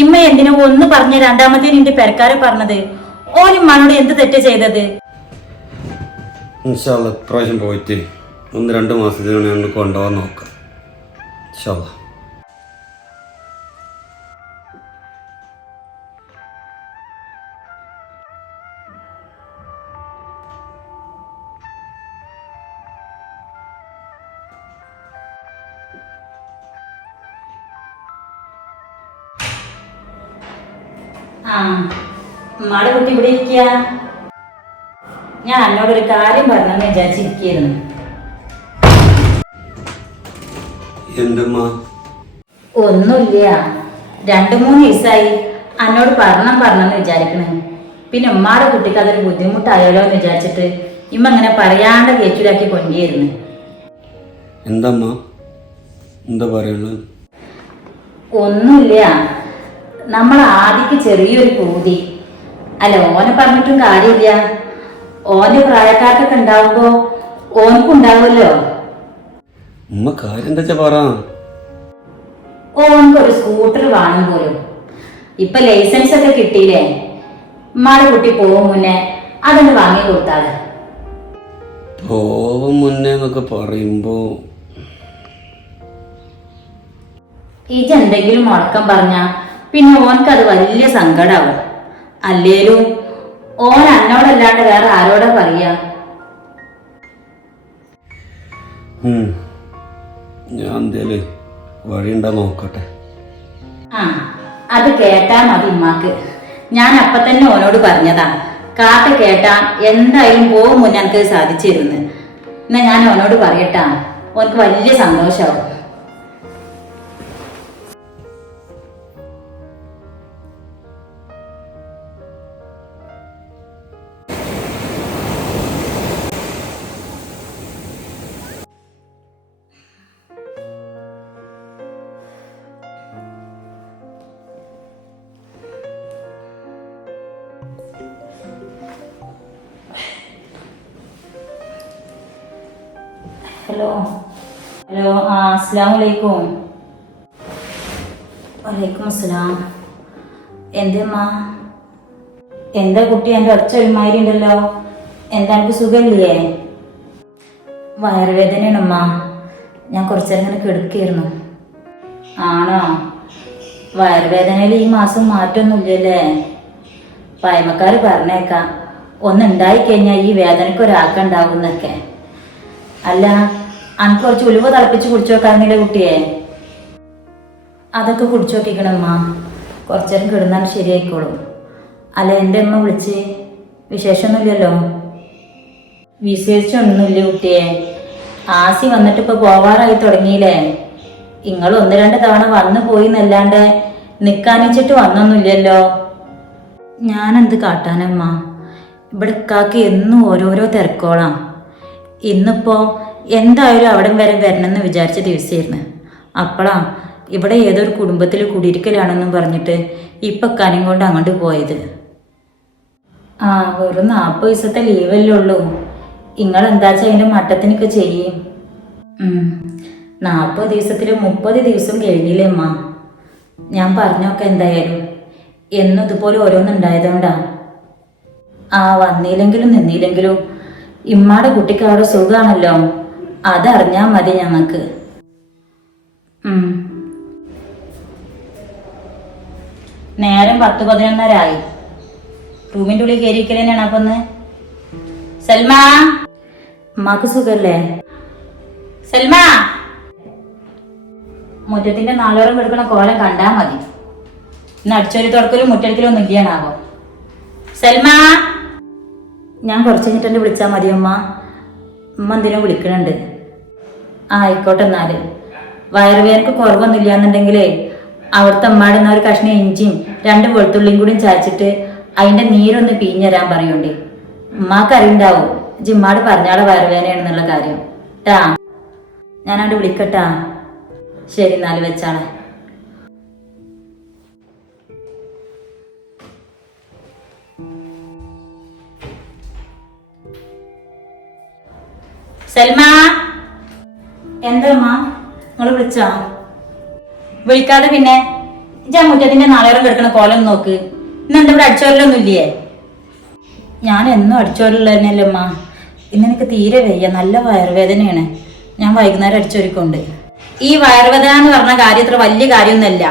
ഇമ്മ എന്തിനു ഒന്ന് പറഞ്ഞ രണ്ടാമത്തെ നിന്റെ പെരക്കാരെ പറഞ്ഞത്? ഓനിമ്മനോട് എന്ത് തെറ്റ് ചെയ്തത്? ഇൻഷാല്ല ഇപ്രാവശ്യം പോയിട്ട് ഒന്ന് രണ്ട് മാസത്തിനാണ് ഞങ്ങൾ കൊണ്ടുപോകാൻ നോക്കാം. ഇൻഷാല്ല ആ ഉമ്മാടെ കുട്ടി ഇവിടെ ഇരിക്കുക ഞാൻ അന്നോടൊരു കാര്യം പറഞ്ഞെന്ന് വിചാരിച്ചിരിക്കുന്നു എന്തമ്മ? ഒന്നുമില്ല. രണ്ടു മൂന്ന് ദിവസമായി അന്നോട് പറഞ്ഞ പറഞ്ഞെന്ന് വിചാരിക്കണ്. പിന്നെ ഉമ്മാടെ കുട്ടിക്ക് അതൊരു ബുദ്ധിമുട്ടായാലോ എന്ന് വിചാരിച്ചിട്ട് ഇമ്മ അങ്ങനെ പറയാണ്ട് കേറ്റിലാക്കി കൊണ്ടിരുന്നു എന്തമ്മ? എന്താ പറയുള്ളൂ? ഒന്നുമില്ല. നമ്മൾ ആദിക്ക് ചെറിയൊരു പൂതി. അല്ല ഓനെ പറഞ്ഞിട്ടും കാര്യമില്ല. ഓന്റെ പ്രായക്കാർക്കൊക്കെ ഉണ്ടാവുമ്പോ ഓനക്കും ഉണ്ടാവുമല്ലോ? ഉമ്മ കാര്യം എന്താ പറ. ഓനക്ക് ഒരു സ്കൂട്ടർ വാങ്ങും പോലും. ഇപ്പൊ ലൈസൻസ് ഒക്കെ കിട്ടിയില്ലേ? ഉമ്മാടെ കുട്ടി പോകും മുന്നേ അതൊന്ന് വാങ്ങി കൊടുത്താൽ പോവും മുന്നേ എന്നൊക്കെ പറയുമ്പോ. ഇജെന്തെങ്കിലും മുടക്കം പറഞ്ഞ പിന്നെ ഓനക്കത് അത് വലിയ സങ്കടാവും. അല്ലേലും ഓൻ എന്നോടല്ലാണ്ട് വേറെ ആരോടാ പറയാ. ഞാൻ എന്തേലേ വഴിയുണ്ടാ നോക്കട്ടെ. ആ അത് കേട്ടാ മതി ഉമ്മാക്ക്. ഞാൻ അപ്പൊ തന്നെ ഓനോട് പറഞ്ഞതാ. കാക്ക കേട്ടാ എന്തായാലും പോകും മുന്നേ എനിക്ക് സാധിച്ചിരുന്നു എന്നാ ഞാൻ ഓനോട് പറയട്ടാ. ഓനക്ക് വലിയ സന്തോഷാവും. ഹലോ. ഹലോ ആ അസ്സാം വലൈക്കും വലൈക്കും അസ്സലാം എന്തേമ്മ? എന്താ കുട്ടി എന്റെ ഒച്ച ഒരുമാതിരി ഉണ്ടല്ലോ എന്താ എനിക്ക് സുഖമില്ലേ? വയറുവേദനയാണമ്മ. ഞാൻ കുറച്ചേരം ഇങ്ങനെ കിടക്കായിരുന്നു ആണോ? വയറുവേദനയിൽ ഈ മാസം മാറ്റമൊന്നുമില്ലല്ലേ? പയമക്കാർ പറഞ്ഞേക്കാം. ഒന്നുണ്ടായി കഴിഞ്ഞാൽ ഈ വേദനയ്ക്ക് ഒരാൾക്കുണ്ടാവും എന്നൊക്കെ അല്ല അനക്ക് കുറച്ച് ഉലുവ തിളപ്പിച്ച് കുടിച്ചു നോക്കാന്നില്ല കുട്ടിയെ? അതൊക്കെ കുടിച്ചു നോക്കിക്കണമ്മ കുറച്ചേരം കിടന്നാൽ ശരിയായിക്കോളും. അല്ല എന്റെ അമ്മ വിളിച്ച്. വിശേഷമൊന്നുമില്ലല്ലോ. വിശേഷിച്ചൊന്നുമില്ല കുട്ടിയെ. ആസി വന്നിട്ട് ഇപ്പൊ പോവാറായി തുടങ്ങിയില്ലേ? നിങ്ങൾ ഒന്ന് രണ്ട് തവണ വന്നു പോയി എന്നല്ലാണ്ട് നിക്കാനിച്ചിട്ട് വന്നൊന്നുമില്ലല്ലോ. ഞാനെന്ത് കാട്ടാനമ്മ ഇവിടെ ഇക്കാക്ക് എന്നും ഓരോരോ തിരക്കോളാം. ഇന്നിപ്പോ എന്തായാലും അവിടം വരെ വരണമെന്ന് വിചാരിച്ച ദിവസമായിരുന്നു അപ്പോഴാ ഇവിടെ ഏതൊരു കുടുംബത്തിൽ കുടിയിരിക്കലാണെന്നും പറഞ്ഞിട്ട് ഇപ്പൊ കനം കൊണ്ട് അങ്ങോട്ട് പോയത്. ആ വെറും നാൽപ്പത് ദിവസത്തെ ലീവല്ലേ ഉള്ളൂ. നിങ്ങൾ എന്താ അതിന്റെ മട്ടത്തിനൊക്കെ ചെയ്യും. നാൽപ്പത് ദിവസത്തിൽ മുപ്പത് ദിവസം കഴിഞ്ഞില്ലേ അമ്മ ഞാൻ പറഞ്ഞൊക്കെ എന്തായാലും എന്നും ഇതുപോലെ ഓരോന്നുണ്ടായതുകൊണ്ടാ ആ വന്നില്ലെങ്കിലും നിന്നില്ലെങ്കിലും ഇമ്മാടെ കുട്ടിക്ക് അവിടെ സുഖാണല്ലോ. അതറിഞ്ഞാ മതി ഞങ്ങൾക്ക് ഉം. നേരം പത്ത് പതിനൊന്നരായി. റൂമിന്റെ ഉള്ളിൽ കയറിയിരിക്കൽ തന്നെയാണ് അപ്പൊ സൽമ. ഉമ്മാക്ക് സുഖല്ലേ? സൽമ. മുറ്റത്തിന്റെ നാലോരം കിടക്കുന്ന കോലം കണ്ടാ മതി. ഇന്ന് അടിച്ചൊരു തുടക്കലും മുറ്റടിക്കലും ഒന്നും ഇല്ലാണാവോ? സൽമ. ഞാൻ കുറച്ച് കഴിഞ്ഞിട്ട് വിളിച്ചാ വിളിച്ചാൽ മതി അമ്മ ഉമ്മ എന്തിനോ വിളിക്കണുണ്ട്. ആയിക്കോട്ടെ എന്നാൽ. വയറുവേർക്ക് കുറവൊന്നുമില്ല എന്നുണ്ടെങ്കിലേ അവിടുത്തെ അമ്മാടുന്ന ഒരു കഷ്ണം ഇഞ്ചിയും രണ്ട് വെളുത്തുള്ളിയും കൂടി ചാച്ചിട്ട് അതിന്റെ നീരൊന്ന് പിഞ്ഞരാൻ പറയണ്ടേ. ഉമ്മാക്കറിയുണ്ടാവും ജിമ്മാട് പറഞ്ഞാളെ വയറുവേനയാണെന്നുള്ള കാര്യം. ട്ടാ. ഞാനവിടെ വിളിക്കട്ടാ. ശരി എന്നാൽ വെച്ചാളെ. സൽമ. അമ്മ വിളിക്കാതെ പിന്നെ ഇജാ മുറ്റത്തിന്റെ കിടക്കണ കോലം നോക്ക്. ഇന്ന് എന്റെ ഇവിടെ അടിച്ചോരലൊന്നും ഇല്ലേ ഞാൻ എന്നും അടിച്ചോരല്ല തന്നെയല്ലേ അമ്മ ഇന്ന് എനിക്ക് തീരെ വയ്യ. നല്ല വയറുവേദനയാണ്. ഞാൻ വൈകുന്നേരം അടിച്ചോരിക്കൊണ്ട്. ഈ വയറുവേദന എന്ന് പറഞ്ഞ കാര്യം ഇത്ര വലിയ കാര്യമൊന്നുമല്ല.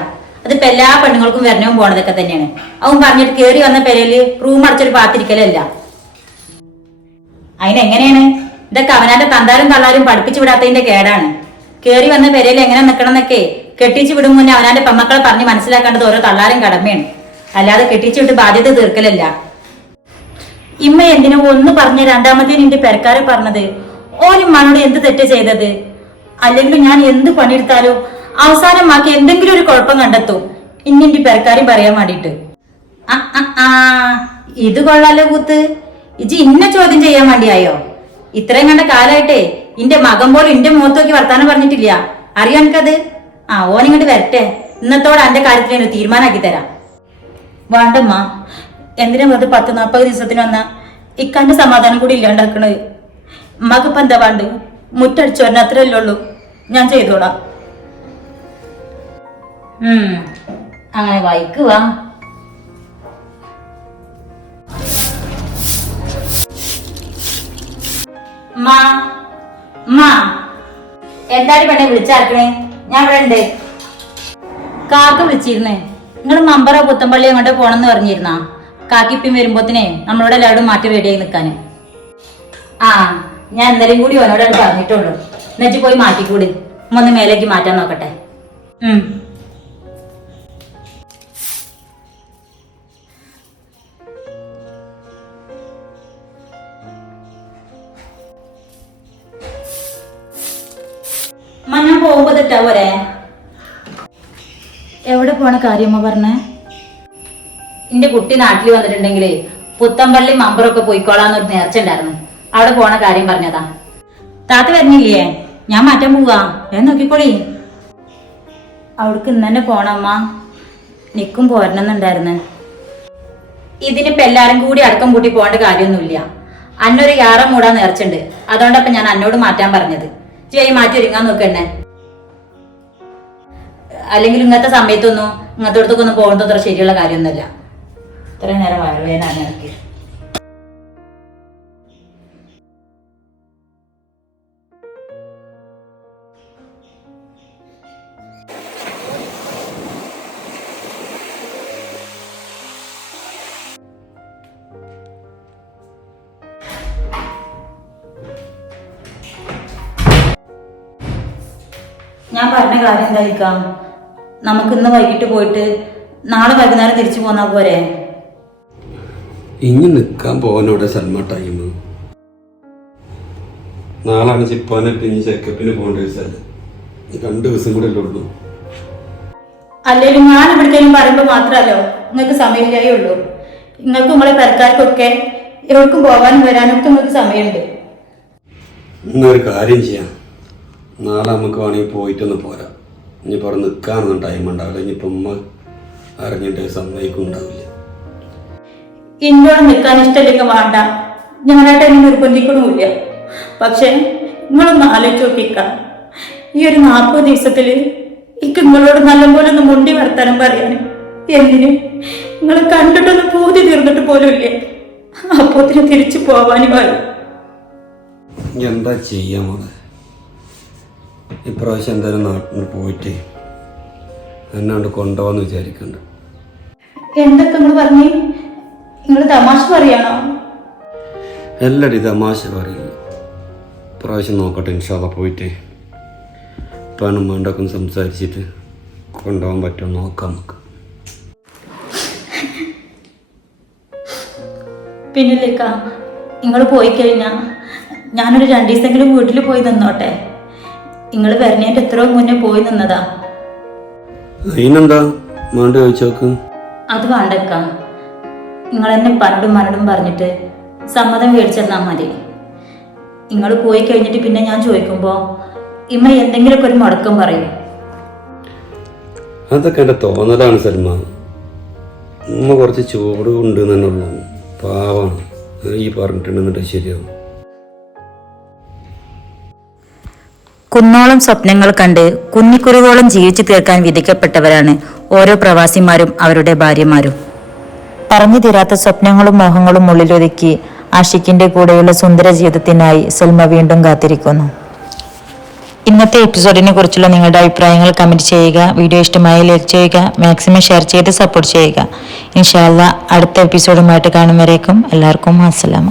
അതിപ്പോ എല്ലാ പെണ്ണുങ്ങൾക്കും വരണവും പോണതൊക്കെ തന്നെയാണ്. അവൻ പറഞ്ഞിട്ട് കയറി വന്ന പെരയിൽ റൂം അടച്ചൊരു പാത്തിരിക്കലല്ല. അതിനെങ്ങനെയാണ്? ഇതൊക്കെ അവനാന്റെ തന്താരും തള്ളാരും പഠിപ്പിച്ചു വിടാത്തതിന്റെ കേടാണ്. കേറി വന്ന പെരയിൽ എങ്ങനെ നിൽക്കണം എന്നൊക്കെ കെട്ടിച്ചു വിടും മുന്നേ അവനാന്റെ പെമ്മക്കളെ പറഞ്ഞ് മനസ്സിലാക്കേണ്ടത് ഓരോ തള്ളാരും കടമയാണ്. അല്ലാതെ കെട്ടിച്ചു വിട്ട് ബാധ്യത തീർക്കലല്ല. ഇമ്മ എന്തിനോ ഒന്ന് പറഞ്ഞ രണ്ടാമത്തെ നിന്റെ പെരക്കാരെ പറഞ്ഞത്? ഓന് മണോട് എന്ത് തെറ്റ് ചെയ്തത്? അല്ലെങ്കിൽ ഞാൻ എന്ത് പണിയെടുത്താലും അവസാനമാക്കി എന്തെങ്കിലും ഒരു കുഴപ്പം കണ്ടെത്തും. ഇന്നിന്റെ പെരക്കാരും പറയാൻ വേണ്ടിട്ട് ആ, ഇത് കൊള്ളാലോ കൂത്ത്. ഇജ് ഇന്ന ചോദ്യം ചെയ്യാൻ വേണ്ടിയായോ? ഇത്രയും കണ്ട കാലായിട്ടേ ഇന്റെ മകൻ പോലും ഇന്റെ മുഖത്ത് നോക്കി വർത്താനം പറഞ്ഞിട്ടില്ല. അറിയോ എനിക്കത്? ആ ഓനിങ്ങോട്ട് വരട്ടെ. ഇന്നത്തോടെ അന്റെ കാര്യത്തിൽ ഞാൻ തീരുമാനമാക്കി തരാം. വേണ്ടമ്മ എന്തിനാ വെറുതെ പത്ത് നാൽപ്പത് ദിവസത്തിന് വന്ന? ഇക്കാന്റെ സമാധാനം കൂടി ഇല്ലാണ്ടാക്കണത്. മകപ്പം എന്താ വേണ്ട? മുറ്റടിച്ചു വരണ അത്രയല്ലേ ഉള്ളൂ. ഞാൻ ചെയ്തോളാം. അങ്ങനെ വായിക്കുവാ എന്താണ് പെണ്ണെ വിളിച്ചാക്കണേ ഞാൻ ഇവിടെ ഉണ്ട്. കാക്ക വിളിച്ചിരുന്നേ. നിങ്ങൾ മമ്പറ പുത്തമ്പള്ളി അങ്ങോട്ട് പോണെന്ന് പറഞ്ഞിരുന്നാ. കാക്കിപ്പിൻ വരുമ്പോത്തിനെ നമ്മളോട് എല്ലാവരും മാറ്റി റെഡിയായി നിൽക്കാന്. ആ ഞാൻ എന്തായാലും കൂടി അത് പറഞ്ഞിട്ടുള്ളൂ എന്നുവെച്ച് പോയി മാറ്റിക്കൂടി. ഒന്ന് മേലേക്ക് മാറ്റാൻ നോക്കട്ടെ. ഉം. തെറ്റാ പോരെ എവിടെ പോണ കാര്യമ്മ പറഞ്ഞേ? എന്റെ കുട്ടി നാട്ടിൽ വന്നിട്ടുണ്ടെങ്കിലേ പുത്തമ്പള്ളി മമ്പറൊക്കെ പോയിക്കോളാന്നൊരു നേർച്ച ഉണ്ടായിരുന്നു അവിടെ പോണ കാര്യം പറഞ്ഞതാ. താത്ത വരുന്നില്ലേ? ഞാൻ മാറ്റാൻ പോവാ. ഞാൻ നോക്കിക്കോളി. അവിടേക്ക് ഇന്ന് തന്നെ പോണമ്മ. നിക്കും പോരണമെന്നുണ്ടായിരുന്നു. ഇതിനിപ്പോ എല്ലാരും കൂടി അടക്കം കൂട്ടി പോകേണ്ട കാര്യമൊന്നുമില്ല. അന്നൊരു യാറ മൂടാൻ നേർച്ചുണ്ട് അതുകൊണ്ടപ്പോ ഞാൻ അന്നോട് മാറ്റാൻ പറഞ്ഞത്. ചെയ് മാറ്റി ഒരുങ്ങാൻ നോക്കണ്ണേ അല്ലെങ്കിൽ ഇങ്ങനത്തെ സമയത്തൊന്നും ഇങ്ങനത്തെ അടുത്തൊക്കെ പോകുന്നത് അത്ര ശരിയുള്ള കാര്യമൊന്നുമല്ല. ഇത്ര നേരം വയറുവേദന എനിക്ക്. ഞാൻ പറഞ്ഞ കാര്യം എന്തായിരിക്കാം? നമുക്ക് ഇന്ന് വൈകിട്ട് പോയിട്ട് നാളെ വൈകുന്നേരം തിരിച്ചു പോന്നാ പോരെ? ഇനി നിൽക്കാൻ പോകാനോടെ സൽമ ടൈം നാളാണ് ചിപ്പാനായിട്ട് ഇനി ചെക്കപ്പിന് പോകേണ്ട ദിവസം രണ്ട് ദിവസം കൂടെ അല്ലേ ഉള്ളൂ. അല്ലെങ്കിലും ഞാൻ ഇവിടത്തേലും പറയുമ്പോൾ മാത്രമല്ലോ നിങ്ങൾക്ക് സമയമില്ലായേ ഉള്ളൂ. നിങ്ങൾക്ക് നമ്മളെ പെരക്കാർക്കൊക്കെ എവിടേക്കും പോകാനും വരാനും ഒക്കെ നിങ്ങൾക്ക് സമയമുണ്ട്. ഇന്നൊരു കാര്യം ചെയ്യാം. നാളെ നമുക്ക് വേണമെങ്കിൽ പോയിട്ടൊന്ന് പോരാ. ഇനിയിപ്പോൾ അവിടെ നിൽക്കാനൊന്നും ടൈം ഉണ്ടാവില്ല. ഇനിയിപ്പം ഉമ്മ അറിഞ്ഞിട്ട് സമ്മതിക്കും ഉണ്ടാവില്ല. എന്നോട് നിൽക്കാൻ ഇഷ്ടമില്ലെങ്കിൽ വേണ്ട. ഞാനായിട്ട് എന്നെ നിർബന്ധിക്കണമില്ല പക്ഷെ നിങ്ങളൊന്ന് ആലോചിച്ച് നോക്കിക്കാം ഈ ഒരു നാൽപ്പത് ദിവസത്തിൽ എനിക്ക് നിങ്ങളോട് നല്ലപോലെ ഒന്ന് മുണ്ടി വർത്താനം പറയാനും എന്തിന്? നിങ്ങൾ കണ്ടിട്ടൊന്ന് പൂതി തീർന്നിട്ട് പോലും ഇല്ലേ അപ്പോത്തിന് തിരിച്ചു പോവാനും എന്താ ചെയ്യാമോ ഇപ്രാവശ്യം എന്തായാലും നാട്ടിൽ പോയിട്ട് എന്നാണ്ട് കൊണ്ടുപോകാന്ന് വിചാരിക്കുന്നുണ്ട് എല്ലടി നിങ്ങൾ പറഞ്ഞു? നിങ്ങൾ തമാശ പറയാണോ? എല്ലാടി തമാശ പറയില്ല. പ്രാവശ്യം നോക്കട്ടെ ഇൻഷാല്ല പോയിട്ട്. പണം വേണ്ടൊക്കെ സംസാരിച്ചിട്ട് കൊണ്ടുപോകാൻ പറ്റുമോ നോക്കാം നമുക്ക്. പിന്നില്ലേക്ക നിങ്ങൾ പോയി കഴിഞ്ഞാൽ ഞാനൊരു രണ്ടു ദിവസമെങ്കിലും വീട്ടിൽ പോയി നിന്നോട്ടെ. നിങ്ങൾ വരണേന്റെ എത്രയോ മുന്നേ പോയി നിന്നതാ. അതിനെന്താ അത് വേണ്ടക്ക. നിങ്ങൾ എന്നെ പലടും മരടും പറഞ്ഞിട്ട് സമ്മതം മേടിച്ചെന്നാ മതി. നിങ്ങൾ പോയി കഴിഞ്ഞിട്ട് പിന്നെ ഞാൻ ചോദിക്കുമ്പോൾ ഇമ്മ എന്തെങ്കിലുമൊക്കെ ഒരു മുടക്കം പറയും. അതൊക്കെ എന്റെ തോന്നലാണ് സൽമ. ഉമ്മ കുറച്ച് ചൂട് ഉണ്ട് തന്നെ ഉള്ളൂ പാവാണ്. ഈ പറഞ്ഞിട്ടുണ്ടെന്നിട്ട് ശരിയാവും. കുന്നോളം സ്വപ്നങ്ങൾ കണ്ട് കുന്നിക്കുരുവോളം ജീവിച്ചു തീർക്കാൻ വിധിക്കപ്പെട്ടവരാണ് ഓരോ പ്രവാസിമാരും അവരുടെ ഭാര്യമാരും. പറഞ്ഞു തീരാത്ത സ്വപ്നങ്ങളും മോഹങ്ങളും ഉള്ളിലൊതുക്കി ആഷിഖിന്റെ കൂടെയുള്ള സുന്ദര ജീവിതത്തിനായി സൽമ വീണ്ടും കാത്തിരിക്കുന്നു. ഇന്നത്തെ എപ്പിസോഡിനെ കുറിച്ചുള്ള നിങ്ങളുടെ അഭിപ്രായങ്ങൾ കമന്റ് ചെയ്യുക വീഡിയോ ഇഷ്ടമായി ലൈക്ക് ചെയ്യുക മാക്സിമം ഷെയർ ചെയ്ത് സപ്പോർട്ട് ചെയ്യുക. ഇൻഷാല്ല അടുത്ത എപ്പിസോഡുമായിട്ട് കാണും വരേക്കും എല്ലാവർക്കും അസ്സലാമ